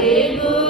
Aleluia.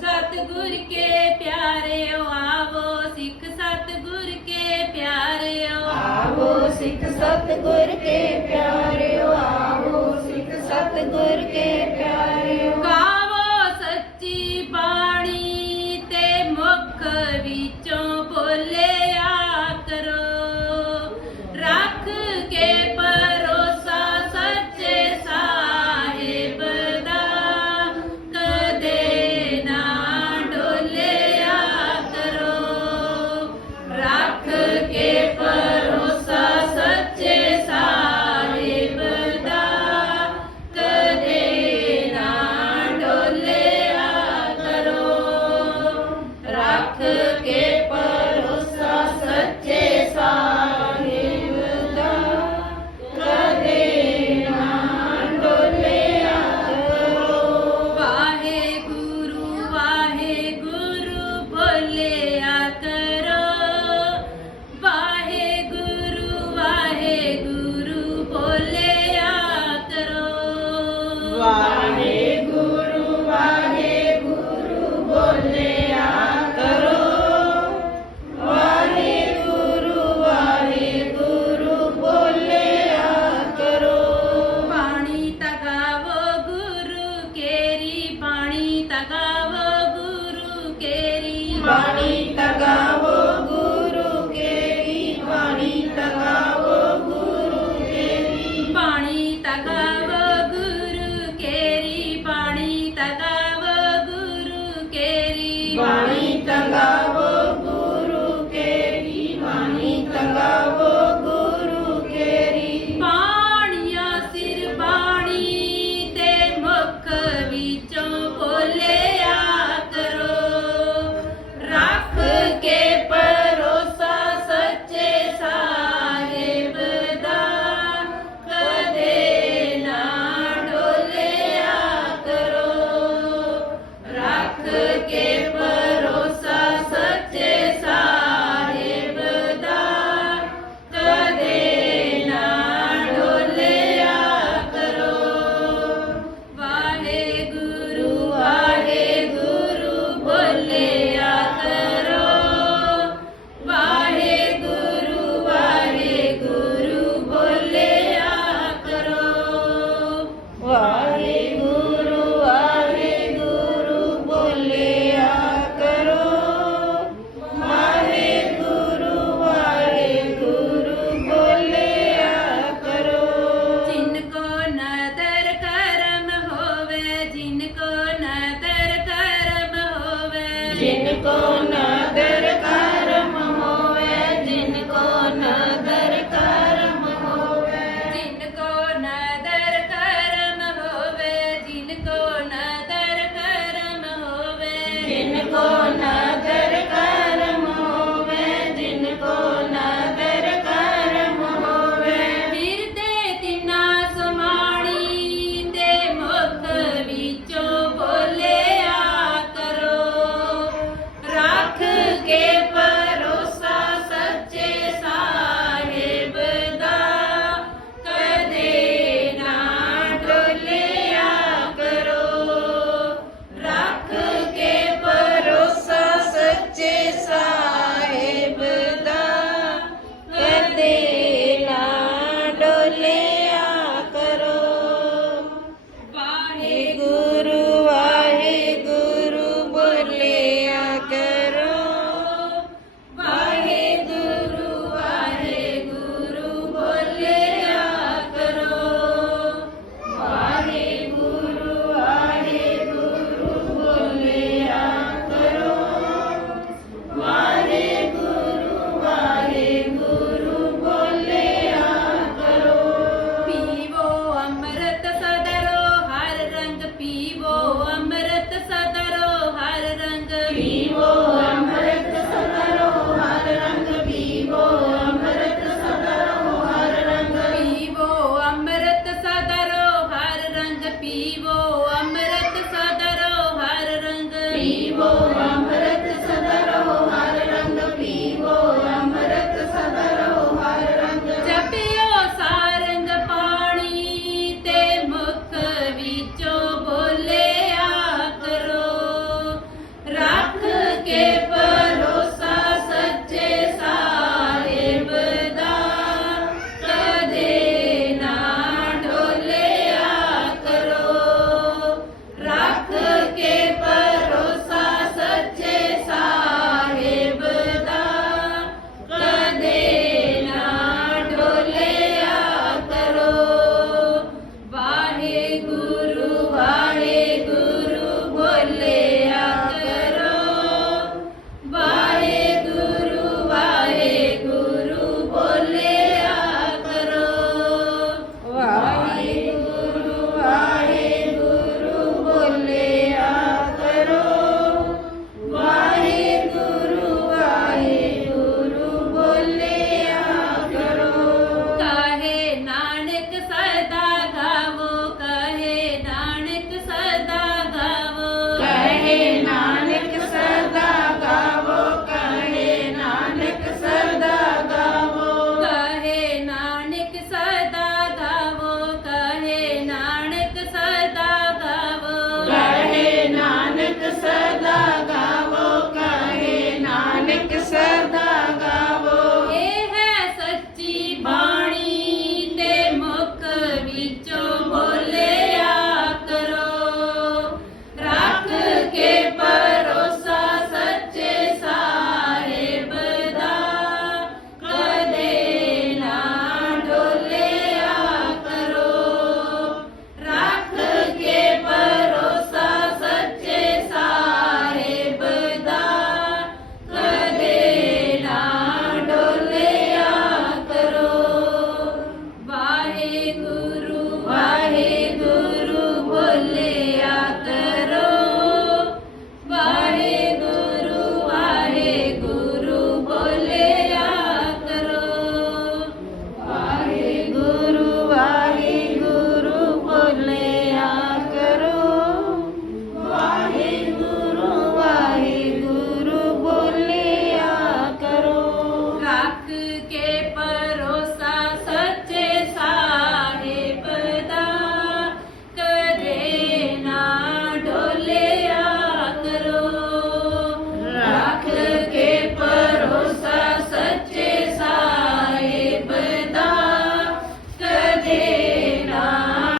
ਸਤਗੁਰ ਕੇ ਪਿਆਰਿਓ, ਆਵੋ ਸਿੱਖ ਸਤਗੁਰ ਕੇ ਪਿਆਰਿਓ। ਆਵੋ ਸਿੱਖ ਸਤਗੁਰ ਕੇ ਪਿਆਰਿਓ, ਆਵੋ ਸਿੱਖ ਸਤਗੁਰ ਕੇ Sahara.